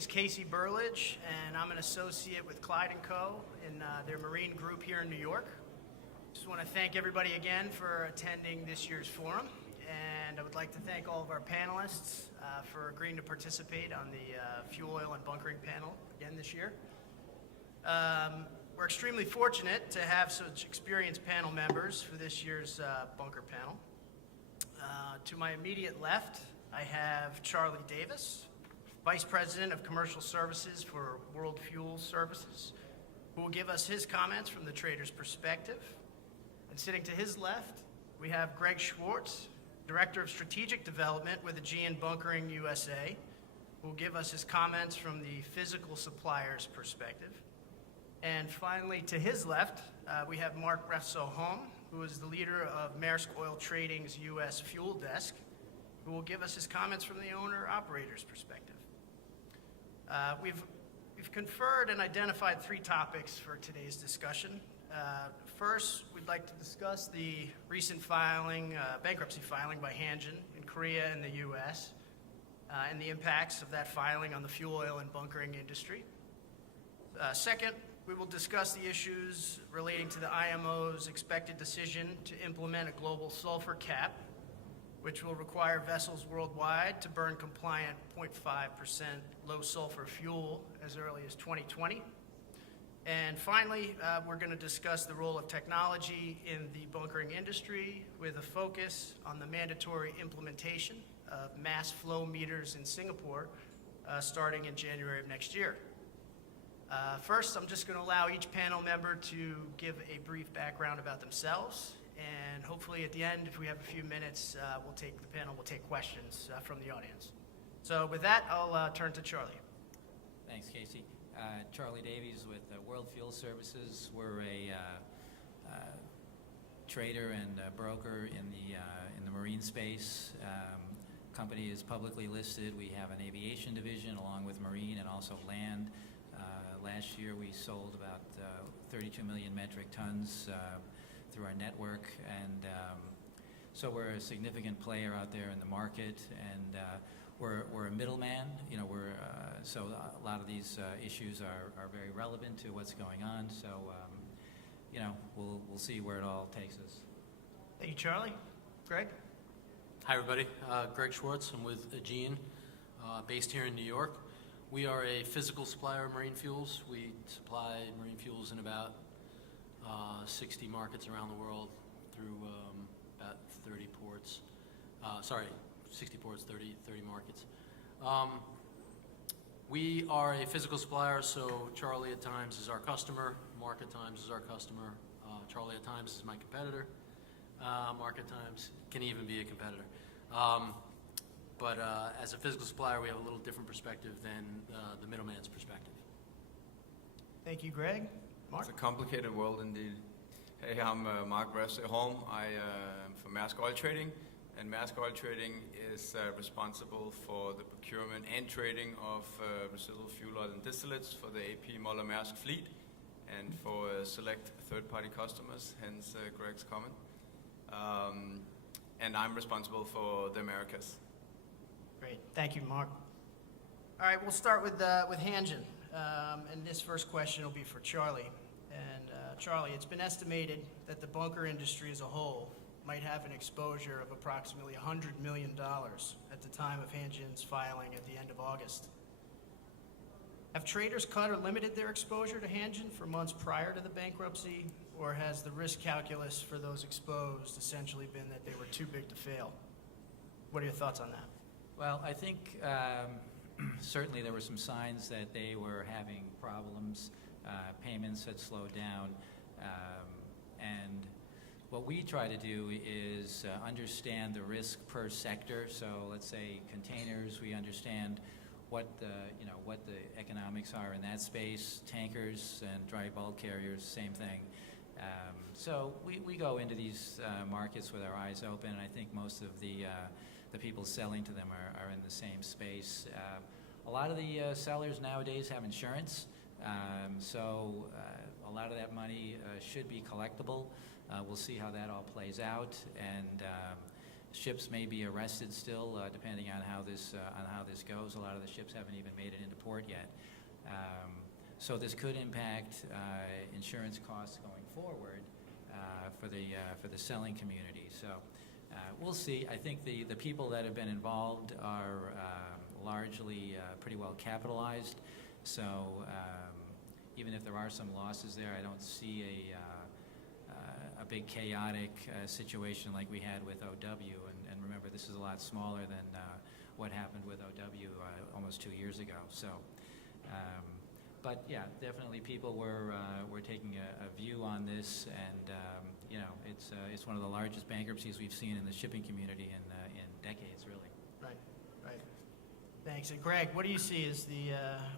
is Casey Burlage, and I'm an associate with Clyde & Co. in their marine group here in New York. Just want to thank everybody again for attending this year's forum, and I would like to thank all of our panelists for agreeing to participate on the fuel oil and bunkering panel again this year. We're extremely fortunate to have such experienced panel members for this year's bunker panel. To my immediate left, I have Charlie Davies, Vice President of Commercial Services for World Fuel Services, who will give us his comments from the trader's perspective. And sitting to his left, we have Gregg Schwartz, Director of Strategic Development with Aegean Bunkering USA, who will give us his comments from the physical supplier's perspective. And finally, to his left, we have Marc Holm, who is the leader of Maersk Oil Trading's U.S. Fuel Desk, who will give us his comments from the owner-operator's perspective. We've conferred and identified 3 topics for today's discussion. First, we'd like to discuss the recent bankruptcy filing by Hanjin in Korea and the U.S., and the impacts of that filing on the fuel oil and bunkering industry. Second, we will discuss the issues relating to the IMO's expected decision to implement a global sulfur cap, which will require vessels worldwide to burn compliant 0.5% low sulfur fuel as early as 2020. And finally, we're going to discuss the role of technology in the bunkering industry with a focus on the mandatory implementation of mass flow meters in Singapore starting in January of next year. First, I'm just going to allow each panel member to give a brief background about themselves, and hopefully at the end, if we have a few minutes, the panel will take questions from the audience. So with that, I'll turn to Charlie. Thanks, Casey. Charlie Davies with World Fuel Services. We're a trader and broker in the marine space. Company is publicly listed. We have an aviation division along with marine and also land. Last year we sold about 32 million metric tons through our network, and so we're a significant player out there in the market, and we're a middleman. So a lot of these issues are very relevant to what's going on. So we'll see where it all takes us. Thank you, Charlie. Gregg? Hi, everybody. Gregg Schwartz. I'm with Aegean, based here in New York. We are a physical supplier of marine fuels. We supply marine fuels in about 60 markets around the world through about 30 ports. 60 ports, 30 markets. We are a physical supplier, so Charlie at times is our customer, Marc at times is our customer, Charlie at times is my competitor, Marc at times can even be a competitor. But as a physical supplier, we have a little different perspective than the middleman's perspective. Thank you, Gregg. Marc? It's a complicated world indeed. Hey, I'm Marc Refsoe, Holm. I am from Maersk Oil Trading, and Maersk Oil Trading is responsible for the procurement and trading of residual fuel oil and distillates for the AP Moller Maersk fleet and for select third-party customers, hence Gregg's comment. And I'm responsible for the Americas. Great. Thank you, Marc. All right, we'll start with Hanjin. And this first question will be for Charlie. And Charlie, it's been estimated that the bunker industry as a whole might have an exposure of approximately $100 million at the time of Hanjin's filing at the end of August. Have traders cut or limited their exposure to Hanjin for months prior to the bankruptcy, or has the risk calculus for those exposed essentially been that they were too big to fail? What are your thoughts on that? Well, I think certainly there were some signs that they were having problems. Payments had slowed down. And what we try to do is understand the risk per sector. So let's say containers, we understand what the economics are in that space. Tankers and dry bulk carriers, same thing. So we go into these markets with our eyes open. I think most of the people selling to them are in the same space. A lot of the sellers nowadays have insurance, so a lot of that money should be collectible. We'll see how that all plays out, and Ships may be arrested still, depending on how this goes. A lot of the ships haven't even made it into port yet. So this could impact insurance costs going forward for the selling community. So we'll see. I think the people that have been involved are largely pretty well capitalized. So even if there are some losses there, I don't see a big chaotic situation like we had with OW. And remember, this is a lot smaller than what happened with OW almost 2 years ago. So. But yeah, definitely people were taking a view on this, and you know, it's one of the largest bankruptcies we've seen in the shipping community in decades, really. Right. Thanks. And Gregg, what do you see as the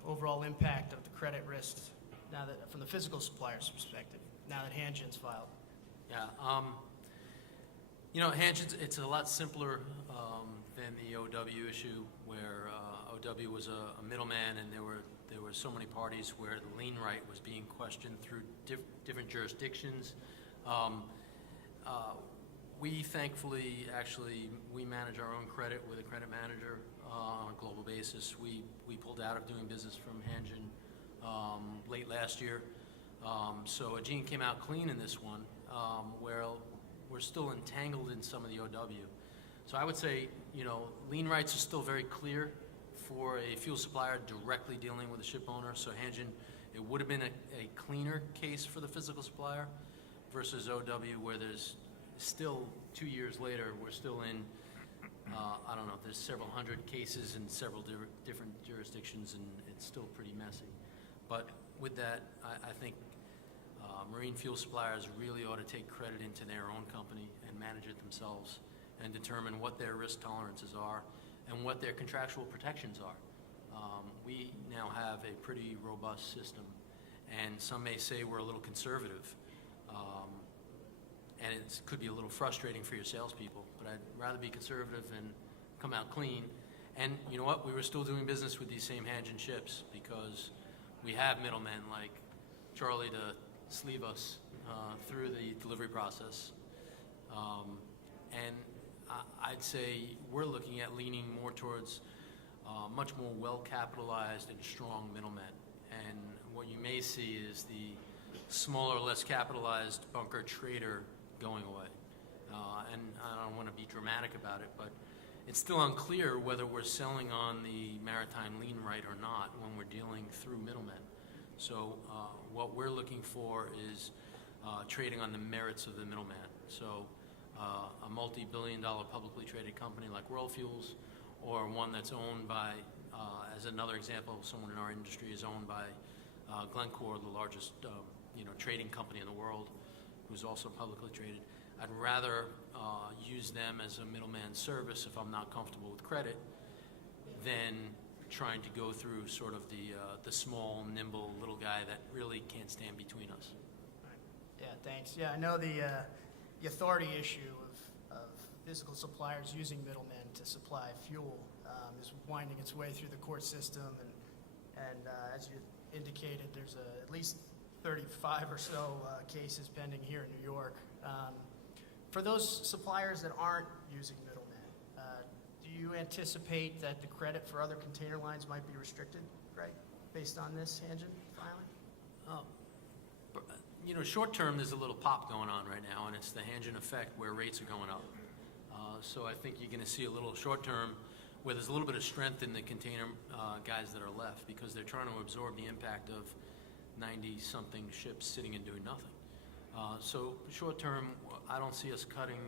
overall impact of the credit risks now that, from the physical supplier's perspective, now that Hanjin's filed? Yeah, you know, Hanjin's, it's a lot simpler than the OW issue, where OW was a middleman, and there were so many parties where the lien right was being questioned through different jurisdictions. We thankfully, actually, we manage our own credit with a credit manager on a global basis. We pulled out of doing business from Hanjin late last year. So Aegean came out clean in this one, where we're still entangled in some of the OW. So I would say, you know, lien rights are still very clear for a fuel supplier directly dealing with a ship owner. So Hanjin, it would have been a cleaner case for the physical supplier versus OW, where there's still 2 years later, we're still in, I don't know, there's several hundred cases in several different jurisdictions, and it's still pretty messy. But with that, I think marine fuel suppliers really ought to take credit into their own company and manage it themselves and determine what their risk tolerances are and what their contractual protections are. We now have a pretty robust system, and some may say we're a little conservative, and it could be a little frustrating for your salespeople, but I'd rather be conservative and come out clean. And you know what? We were still doing business with these same Hanjin ships because we have middlemen like Charlie to sleeve us through the delivery process. And I'd say we're looking at leaning more towards much more well-capitalized and strong middlemen. And what you may see is the smaller, less capitalized bunker trader going away. And I don't want to be dramatic about it, but it's still unclear whether we're selling on the maritime lien right or not when we're dealing through middlemen. So what we're looking for is trading on the merits of the middleman. So a multi-billion-dollar publicly traded company like World Fuels, or one that's owned by, as another example, someone in our industry is owned by Glencore, the largest trading company in the world, who's also publicly traded. I'd rather use them as a middleman service if I'm not comfortable with credit than trying to go through sort of the small, nimble little guy that really can't stand between us. Yeah, thanks. Yeah, I know the authority issue of physical suppliers using middlemen to supply fuel is winding its way through the court system, and as you indicated, there's at least 35 or so cases pending here in New York. For those suppliers that aren't using middlemen, do you anticipate that the credit for other container lines might be restricted, Gregg, based on this Hanjin filing? Short term, there's a little pop going on right now, and it's the Hanjin effect where rates are going up. So I think you're going to see a little short term where there's a little bit of strength in the container guys that are left, because they're trying to absorb the impact of 90-something ships sitting and doing nothing. So short term, I don't see us cutting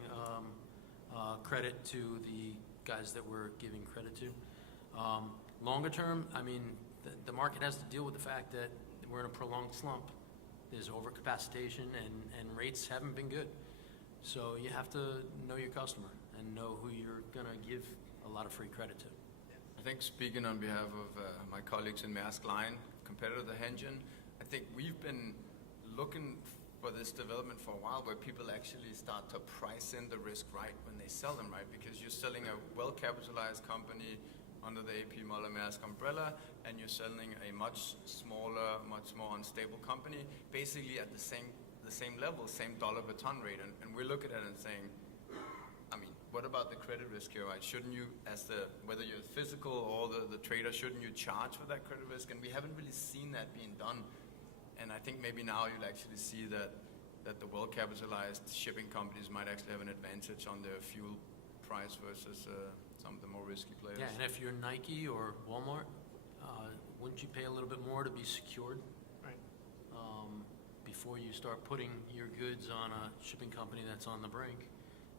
credit to the guys that we're giving credit to. Longer term, I mean, the market has to deal with the fact that we're in a prolonged slump. There's overcapacitation, and rates haven't been good. So you have to know your customer and know who you're going to give a lot of free credit to. I think, speaking on behalf of my colleagues in Maersk Line, competitor to Hanjin, I think we've been looking for this development for a while, where people actually start to price in the risk right when they sell them, right? Because you're selling a well-capitalized company under the AP Moller Maersk umbrella, and you're selling a much smaller, much more unstable company, basically at the same level, same dollar per ton rate. And we look at it and saying, I mean, what about the credit risk here, right? Shouldn't you, whether you're physical or the trader, shouldn't you charge for that credit risk? And we haven't really seen that being done. And I think maybe now you'll actually see that the well-capitalized shipping companies might actually have an advantage on their fuel price versus some of the more risky players. Yeah, and if you're Nike or Walmart, wouldn't you pay a little bit more to be secured? Right. Before you start putting your goods on a shipping company that's on the brink,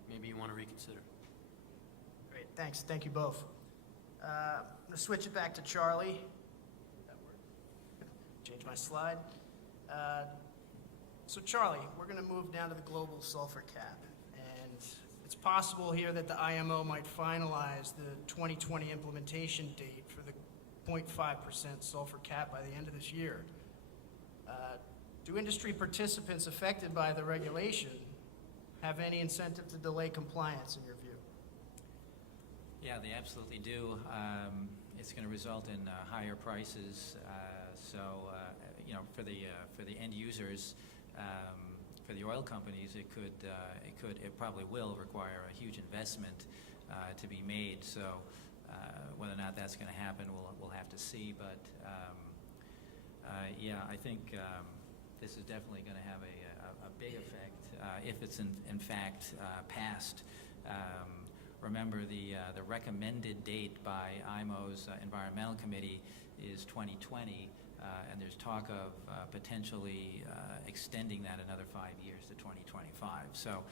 maybe you want to reconsider. Great, thanks. Thank you both. I'm going to switch it back to Charlie. That work? Change my slide. So Charlie, we're going to move down to the global sulfur cap. And it's possible here that the IMO might finalize the 2020 implementation date for the 0.5% sulfur cap by the end of this year. Do industry participants affected by the regulation have any incentive to delay compliance, in your view? Yeah, they absolutely do. It's going to result in higher prices. For the end users, for the oil companies, it probably will require a huge investment to be made. So whether or not that's going to happen, we'll have to see. But I think this is definitely going to have a big effect if it's in fact passed. Remember, the recommended date by IMO's Environmental Committee is 2020, and there's talk of potentially extending that another 5 years to 2025. So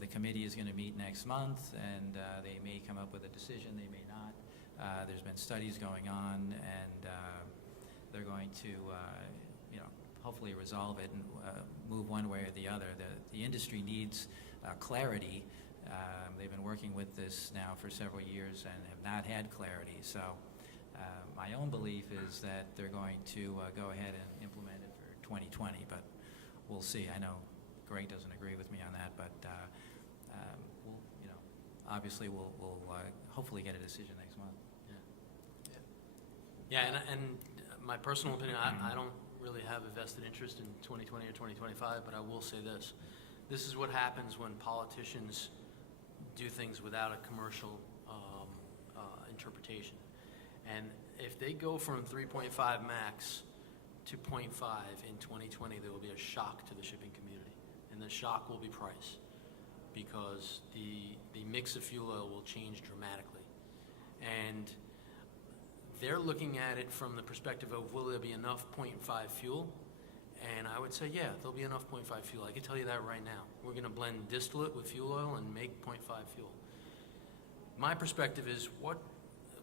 the committee is going to meet next month, and they may come up with a decision, they may not. There's been studies going on, and they're going to hopefully resolve it and move one way or the other. The industry needs clarity. They've been working with this now for several years and have not had clarity. So my own belief is that they're going to go ahead and implement it for 2020, but we'll see. I know Gregg doesn't agree with me on that, but obviously we'll hopefully get a decision next month. Yeah, and my personal opinion, I don't really have a vested interest in 2020 or 2025, but I will say this. This is what happens when politicians do things without a commercial interpretation. And if they go from 3.5 max to 0.5 in 2020, there will be a shock to the shipping community. And the shock will be price, because the mix of fuel oil will change dramatically. And they're looking at it from the perspective of, will there be enough 0.5 fuel? And I would say, yeah, there'll be enough 0.5 fuel. I can tell you that right now. We're going to blend distillate with fuel oil and make 0.5 fuel. My perspective is,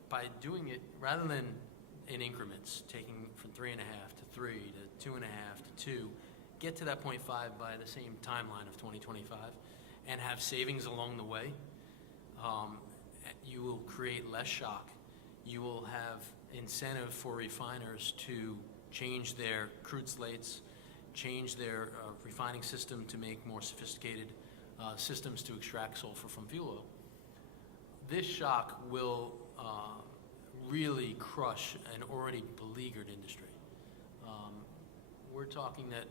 by doing it, rather than in increments, taking from 3.5 to 3 to 2.5 to 2, get to that 0.5 by the same timeline of 2025 and have savings along the way, you will create less shock. You will have incentive for refiners to change their crude slates, change their refining system to make more sophisticated systems to extract sulfur from fuel oil. This shock will really crush an already beleaguered industry. We're talking that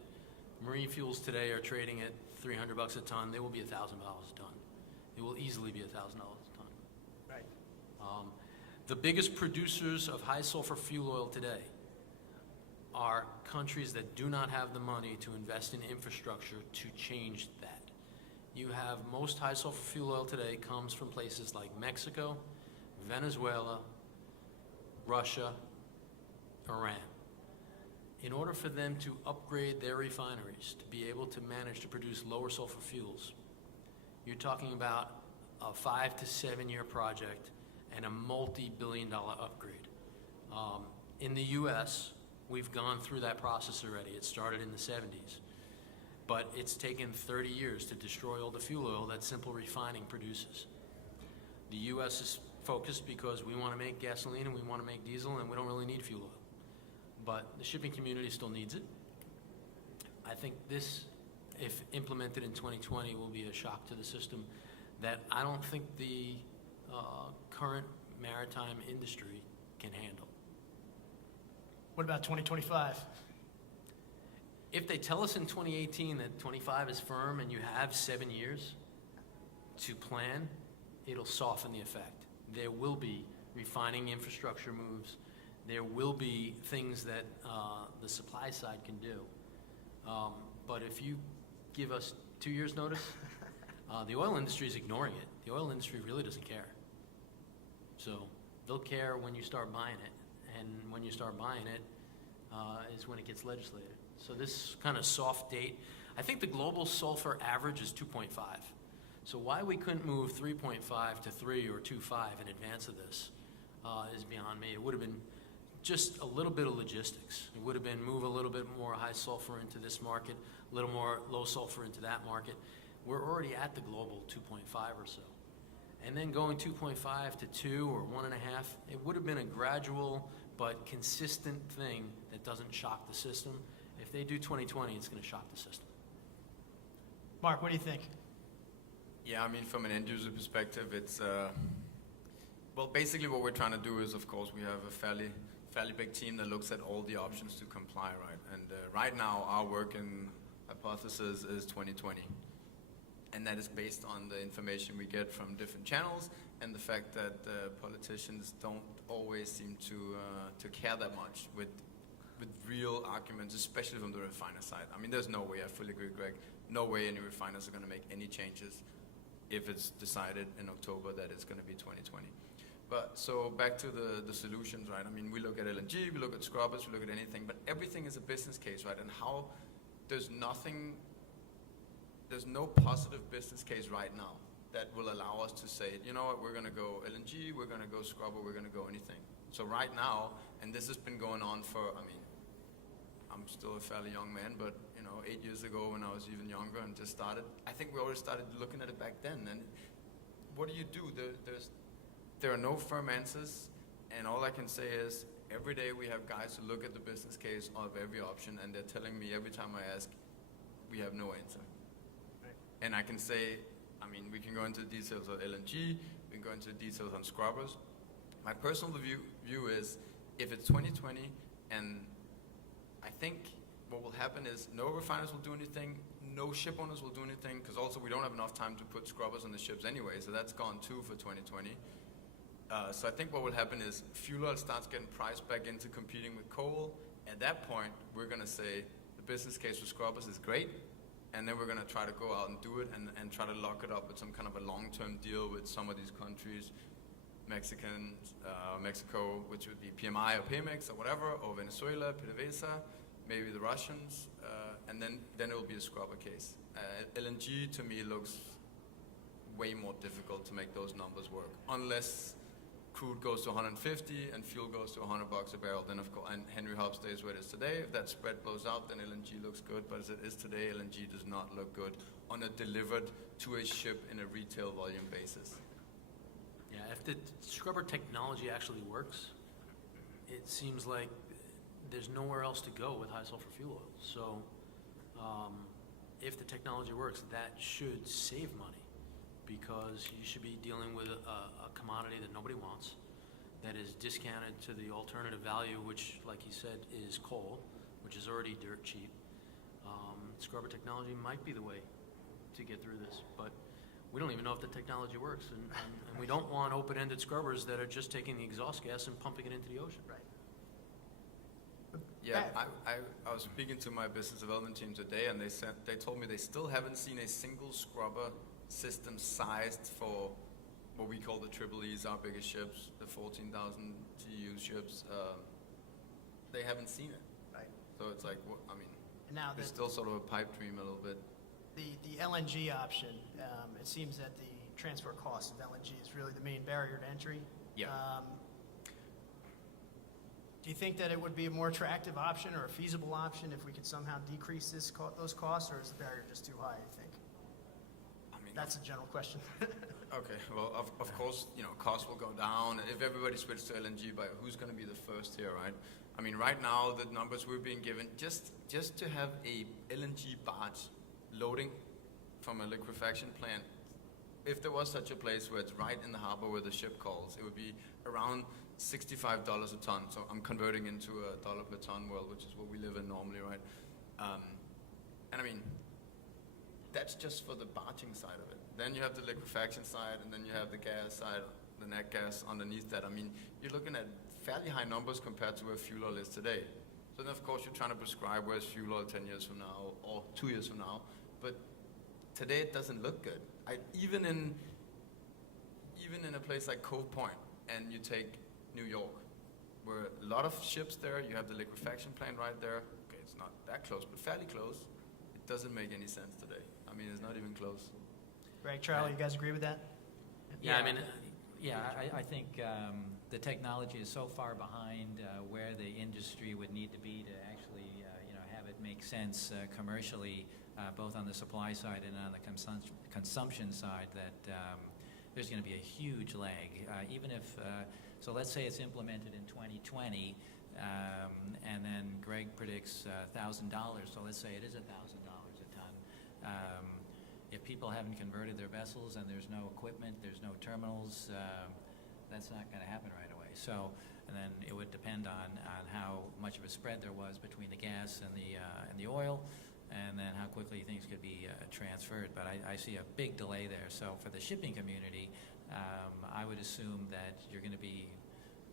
marine fuels today are trading at $300 a ton. They will be $1,000 a ton. It will easily be $1,000 a ton. Right. The biggest producers of high sulfur fuel oil today are countries that do not have the money to invest in infrastructure to change that. You have most high sulfur fuel oil today comes from places like Mexico, Venezuela, Russia, Iran. In order for them to upgrade their refineries to be able to manage to produce lower sulfur fuels, you're talking about a 5 to 7 year project and a multi-billion-dollar upgrade. In the U.S., we've gone through that process already. It started in the 70s. But it's taken 30 years to destroy all the fuel oil that simple refining produces. The U.S. is focused because we want to make gasoline and we want to make diesel, and we don't really need fuel oil. But the shipping community still needs it. I think this, if implemented in 2020, will be a shock to the system that I don't think the current maritime industry can handle. What about 2025? If they tell us in 2018 that 25 is firm and you have 7 years, to plan, it'll soften the effect. There will be refining infrastructure moves. There will be things that the supply side can do. But if you give us 2 years' notice, the oil industry is ignoring it. The oil industry really doesn't care. So they'll care when you start buying it. And when you start buying it is when it gets legislated. So this kind of soft date, I think the global sulfur average is 2.5. So why we couldn't move 3.5 to 3 or 2.5 in advance of this is beyond me. It would have been just a little bit of logistics. It would have been move a little bit more high sulfur into this market, a little more low sulfur into that market. We're already at the global 2.5 or so. And then going 2.5 to 2 or 1.5, it would have been a gradual but consistent thing that doesn't shock the system. If they do 2020, it's going to shock the system. Marc, what do you think? Yeah, I mean, from an end user perspective, it's well, basically what we're trying to do is, of course, we have a fairly big team that looks at all the options to comply, right? And right now, our working hypothesis is 2020, and that is based on the information we get from different channels and the fact that politicians don't always seem to care that much with real arguments, especially from the refiner side. I mean, there's no way, I fully agree with Gregg, no way any refiners are going to make any changes if it's decided in October that it's going to be 2020. But so back to the solutions, right? I mean, we look at LNG, we look at scrubbers, we look at anything, but everything is a business case, right? And how there's no positive business case right now that will allow us to say, you know what, we're going to go LNG, we're going to go scrubber, we're going to go anything. So right now, and this has been going on for, I mean, I'm still a fairly young man, but 8 years ago when I was even younger and just started, I think we already started looking at it back then. And what do you do? There are no firm answers, and all I can say is every day we have guys who look at the business case of every option, and they're telling me every time I ask, we have no answer. Right. And I can say, I mean, we can go into the details of LNG, we can go into the details on scrubbers. My personal view is if it's 2020, and I think what will happen is no refiners will do anything, no ship owners will do anything, because also we don't have enough time to put scrubbers on the ships anyway, so that's gone too for 2020. So I think what will happen is fuel oil starts getting priced back into competing with coal. At that point, we're going to say the business case for scrubbers is great, and then we're going to try to go out and do it and try to lock it up with some kind of a long-term deal with some of these countries, Mexico, which would be PMI or Pemex or whatever, or Venezuela, PDVSA, maybe the Russians, and then it will be a scrubber case. LNG to me looks way more difficult to make those numbers work, unless crude goes to 150 and fuel goes to $100 a barrel. Then of course, and Henry Hub stays where it is today. If that spread blows out, then LNG looks good. But as it is today, LNG does not look good on a delivered to a ship in a retail volume basis. Yeah, if the scrubber technology actually works, it seems like there's nowhere else to go with high sulfur fuel oil. So if the technology works, that should save money, because you should be dealing with a commodity that nobody wants, that is discounted to the alternative value, which, like he said, is coal, which is already dirt cheap. Scrubber technology might be the way to get through this, but we don't even know if the technology works, and we don't want open-ended scrubbers that are just taking the exhaust gas and pumping it into the ocean. Right. Yeah, I was speaking to my business development team today, and they told me they still haven't seen a single scrubber system sized for what we call the triple E's, our biggest ships, the 14,000 TEU ships. They haven't seen it. Right. So it's like, I mean, now it's still sort of a pipe dream a little bit. The LNG option, it seems that the transfer cost of LNG is really the main barrier to entry. Yeah. Do you think that it would be a more attractive option or a feasible option if we could somehow decrease those costs, or is the barrier just too high, you think? I mean, that's a general question. Okay, well, of course, costs will go down. If everybody switches to LNG, by who's going to be the first here, right? I mean, right now, the numbers we're being given, just to have a LNG barge loading from a liquefaction plant, if there was such a place where it's right in the harbor where the ship calls, it would be around $65 a ton. So I'm converting into a dollar per ton world, which is what we live in normally, right? And I mean, that's just for the barging side of it. Then you have the liquefaction side, and then you have the gas side, the net gas underneath that. I mean, you're looking at fairly high numbers compared to where fuel oil is today. So then, of course, you're trying to prescribe where's fuel oil 10 years from now or 2 years from now. But today it doesn't look good. Even in a place like Cove Point, and you take New York, where a lot of ships there, you have the liquefaction plant right there. Okay, it's not that close, but fairly close. It doesn't make any sense today. I mean, it's not even close. Greg, Charlie, you guys agree with that? Yeah, I mean, I think the technology is so far behind where the industry would need to be to actually, have it make sense commercially, both on the supply side and on the consumption side, that there's going to be a huge lag. Even if, so let's say it's implemented in 2020, and then Gregg predicts $1,000, so let's say it is $1,000 a ton. If people haven't converted their vessels and there's no equipment, there's no terminals, that's not going to happen right away. So, and then it would depend on how much of a spread there was between the gas and the oil, and then how quickly things could be transferred. But I see a big delay there. So for the shipping community, I would assume that you're going to be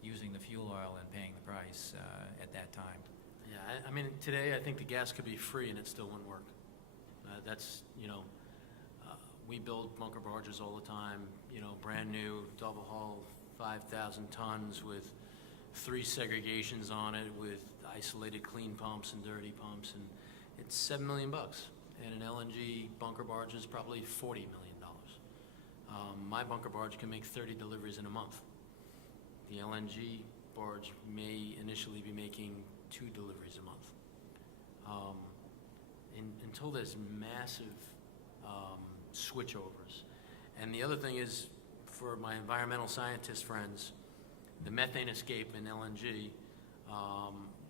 using the fuel oil and paying the price at that time. Yeah, I mean, today I think the gas could be free and it still wouldn't work. We build bunker barges all the time, brand new, double hull, 5,000 tons with 3 segregations on it with isolated clean pumps and dirty pumps, and it's $7 million. And an LNG bunker barge is probably $40 million. My bunker barge can make 30 deliveries in a month. The LNG barge may initially be making 2 deliveries a month. Until there's massive switchovers. And the other thing is, for my environmental scientist friends, the methane escape in LNG,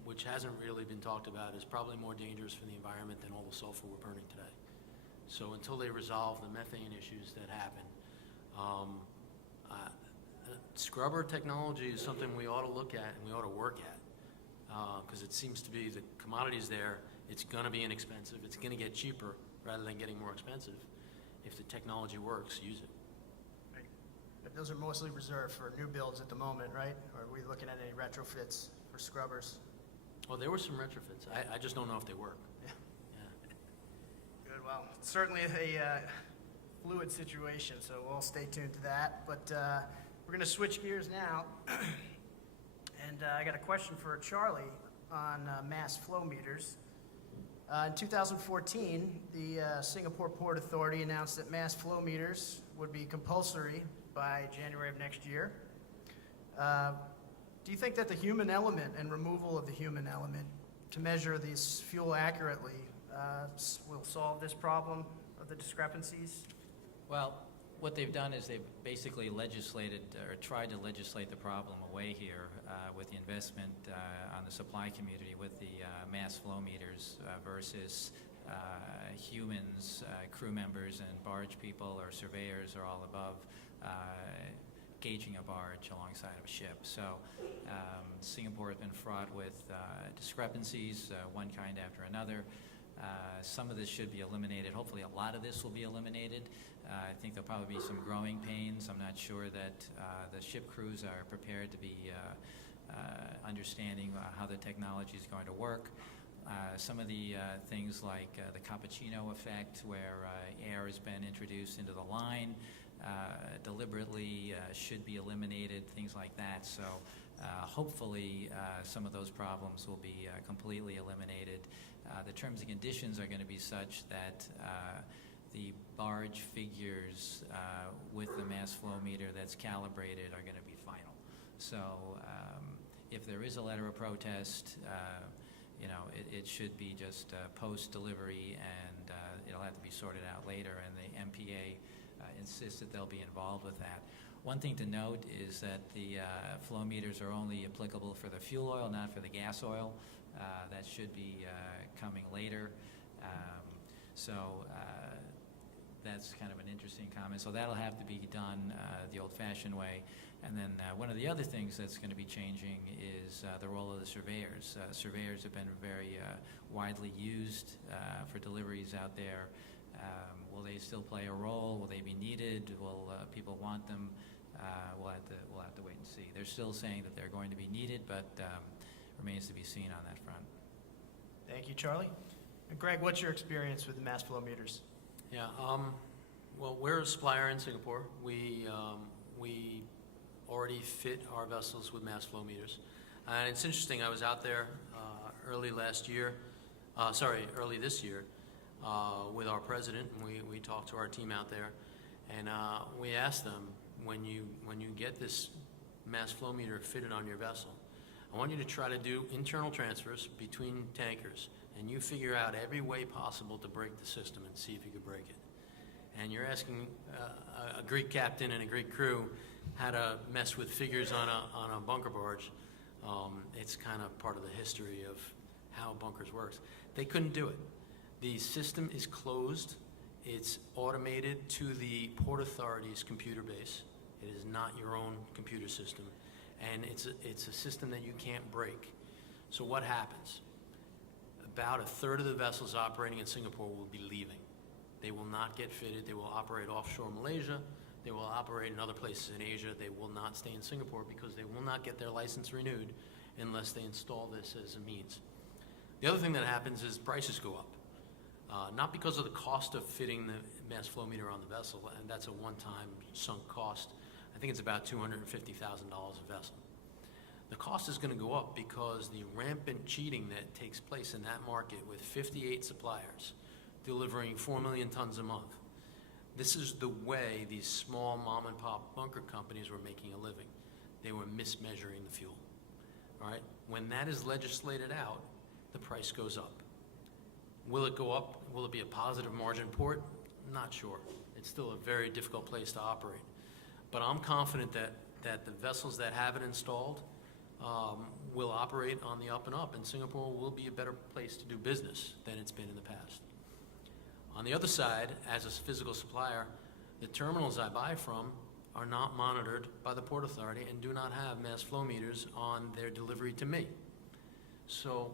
which hasn't really been talked about, is probably more dangerous for the environment than all the sulfur we're burning today. So until they resolve the methane issues that happen, scrubber technology is something we ought to look at and we ought to work at, because it seems to be the commodity's there. It's going to be inexpensive. It's going to get cheaper rather than getting more expensive. If the technology works, use it. Right. But those are mostly reserved for new builds at the moment, right? Or are we looking at any retrofits for scrubbers? Well, there were some retrofits. I just don't know if they work. Yeah. Yeah. Good. Well, it's certainly a fluid situation, so we'll stay tuned to that. But we're going to switch gears now. And I got a question for Charlie on mass flow meters. In 2014, the Singapore Port Authority announced that mass flow meters would be compulsory by January of next year. Do you think that the human element and removal of the human element to measure this fuel accurately will solve this problem of the discrepancies? Well, what they've done is they've basically legislated or tried to legislate the problem away here with the investment on the supply community with the mass flow meters versus humans, crew members and barge people or surveyors are all above gauging a barge alongside of a ship. So Singapore has been fraught with discrepancies, one kind after another. Some of this should be eliminated. Hopefully a lot of this will be eliminated. I think there'll probably be some growing pains. I'm not sure that the ship crews are prepared to be understanding how the technology is going to work. Some of the things like the cappuccino effect, where air has been introduced into the line deliberately, should be eliminated, things like that. So hopefully some of those problems will be completely eliminated. The terms and conditions are going to be such that the barge figures with the mass flow meter that's calibrated are going to be final. So if there is a letter of protest, it should be just post-delivery, and it'll have to be sorted out later, and the MPA insists that they'll be involved with that. One thing to note is that the flow meters are only applicable for the fuel oil, not for the gas oil. That should be coming later. That's kind of an interesting comment. So that'll have to be done the old-fashioned way. And then one of the other things that's going to be changing is the role of the surveyors. Surveyors have been very widely used for deliveries out there, Will they still play a role? Will they be needed? Will people want them? We'll have to wait and see. They're still saying that they're going to be needed, but remains to be seen on that front. Thank you, Charlie. And Gregg, what's your experience with the mass flow meters? Yeah, well, we're a supplier in Singapore. We already fit our vessels with mass flow meters. And it's interesting, I was out there early this year, with our president, and we talked to our team out there, and we asked them, when you get this mass flow meter fitted on your vessel, I want you to try to do internal transfers between tankers, and you figure out every way possible to break the system and see if you could break it. And you're asking a Greek captain and a Greek crew how to mess with figures on a bunker barge. It's kind of part of the history of how bunkers works. They couldn't do it. The system is closed. It's automated to the Port Authority's computer base. It is not your own computer system. And it's a system that you can't break. So what happens? About a third of the vessels operating in Singapore will be leaving. They will not get fitted. They will operate offshore Malaysia. They will operate in other places in Asia. They will not stay in Singapore because they will not get their license renewed unless they install this as a means. The other thing that happens is prices go up. Not because of the cost of fitting the mass flow meter on the vessel, and that's a one-time sunk cost. I think it's about $250,000 a vessel. The cost is going to go up because the rampant cheating that takes place in that market with 58 suppliers delivering 4 million tons a month. This is the way these small mom-and-pop bunker companies were making a living. They were mismeasuring the fuel. All right? When that is legislated out, the price goes up. Will it go up? Will it be a positive margin port? Not sure. It's still a very difficult place to operate. But I'm confident that the vessels that have it installed will operate on the up and up, and Singapore will be a better place to do business than it's been in the past. On the other side, as a physical supplier, the terminals I buy from are not monitored by the Port Authority and do not have mass flow meters on their delivery to me. So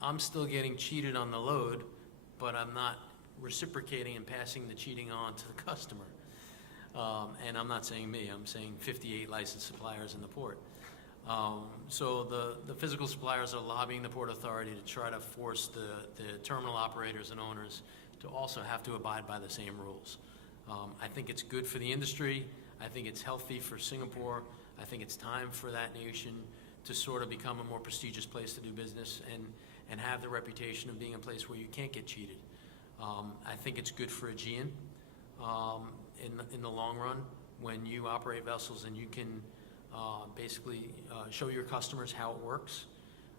I'm still getting cheated on the load, but I'm not reciprocating and passing the cheating on to the customer. And I'm not saying me, I'm saying 58 licensed suppliers in the port. So the physical suppliers are lobbying the Port Authority to try to force the terminal operators and owners to also have to abide by the same rules. I think it's good for the industry. I think it's healthy for Singapore. I think it's time for that nation to sort of become a more prestigious place to do business and have the reputation of being a place where you can't get cheated. I think it's good for Aegean in the long run when you operate vessels and you can basically show your customers how it works.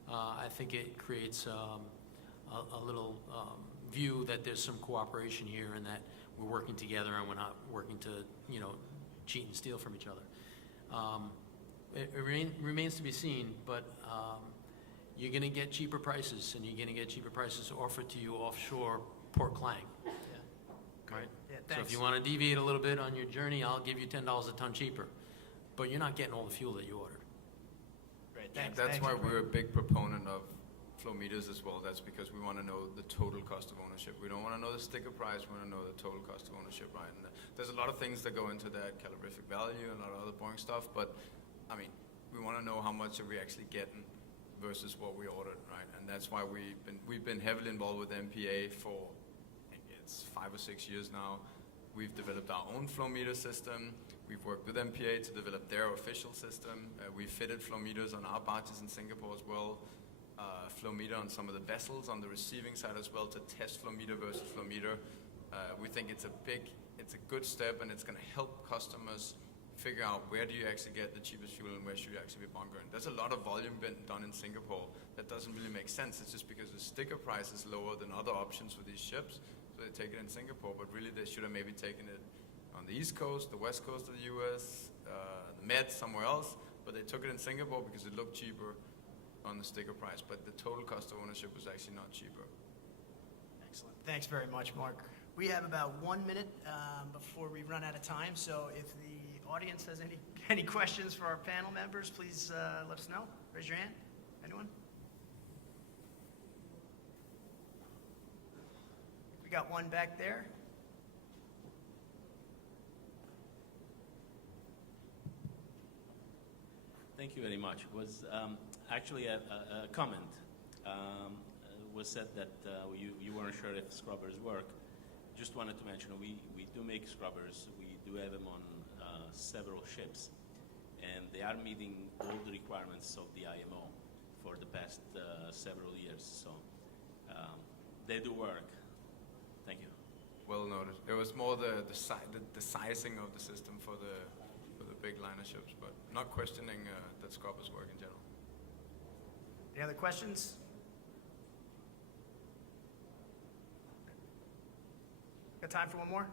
I think it creates a little view that there's some cooperation here and that we're working together and we're not working to, cheat and steal from each other. It remains to be seen, but you're going to get cheaper prices, and you're going to get cheaper prices offered to you offshore Port Klang. Yeah. Right? Yeah, So thanks. if you want to deviate a little bit on your journey, I'll give you $10 a ton cheaper. But you're not getting all the fuel that you ordered. Great, Yeah, thanks. that's Thanks, why Gregg. we're a big proponent of flow meters as well. That's because we want to know the total cost of ownership. We don't want to know the sticker price. We want to know the total cost of ownership, right? And there's a lot of things that go into that, calorific value and a lot of other boring stuff. But I mean, we want to know how much are we actually getting versus what we ordered, right? And that's why we've been heavily involved with MPA for it's 5 or 6 years now. We've developed our own flow meter system. We've worked with MPA to develop their official system. We fitted flow meters on our barges in Singapore as well. Flow meter on some of the vessels on the receiving side as well to test flow meter versus flow meter. We think it's a good step, and it's going to help customers figure out where do you actually get the cheapest fuel and where should you actually be bunkering. There's a lot of volume been done in Singapore that doesn't really make sense. It's just because the sticker price is lower than other options for these ships, so they take it in Singapore, but really they should have maybe taken it on the East Coast, the West Coast of the US, the Med, somewhere else, but they took it in Singapore because it looked cheaper on the sticker price, but the total cost of ownership was actually not cheaper. Excellent. Thanks very much, Marc. We have about 1 minute before we run out of time, so if the audience has any questions for our panel members, please let us know. Raise your hand. Anyone? We got one back there. Thank you very much. It was actually a comment. Was said that you weren't sure if scrubbers work. Just wanted to mention we do make scrubbers. We do have them on several ships, and they are meeting all the requirements of the IMO for the past several years. So they do work. Thank you. Well noted. It was more the sizing of the system for the big liner ships, but not questioning that scrubbers work in general. Any other questions? Got time for one more?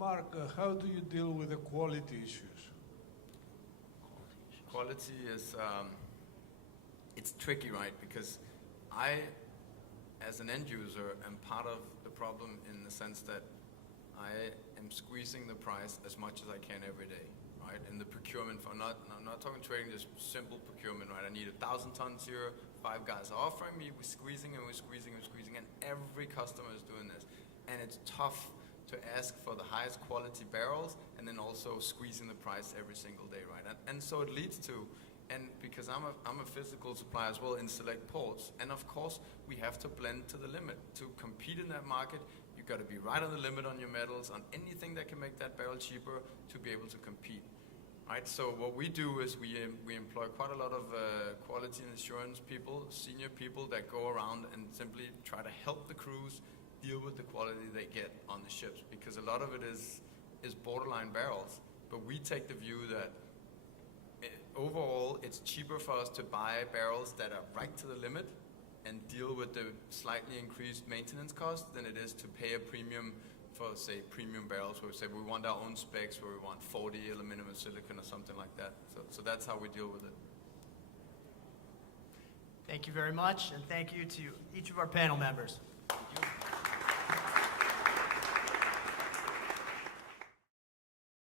Marc, how do you deal with the quality issues? Quality is, it's tricky, right? Because I, as an end user, am part of the problem in the sense that I am squeezing the price as much as I can every day, right? And the procurement, I'm not talking trading, just simple procurement, right? I need 1,000 tons here, 5 guys are offering me, we're squeezing and we're squeezing and squeezing, and every customer is doing this. And it's tough to ask for the highest quality barrels and then also squeezing the price every single day, right? And so it leads to, and because I'm a physical supplier as well in select ports, and of course we have to blend to the limit. To compete in that market, you've got to be right on the limit on your metals, on anything that can make that barrel cheaper to be able to compete, right? So what we do is we employ quite a lot of quality and assurance people, senior people that go around and simply try to help the crews deal with the quality they get on the ships, because a lot of it is borderline barrels. But we take the view that overall it's cheaper for us to buy barrels that are right to the limit and deal with the slightly increased maintenance cost than it is to pay a premium for, say, premium barrels where we say we want our own specs, where we want 40 aluminum and silicon or something like that. So that's how we deal with it. Thank you very much, and thank you to each of our panel members.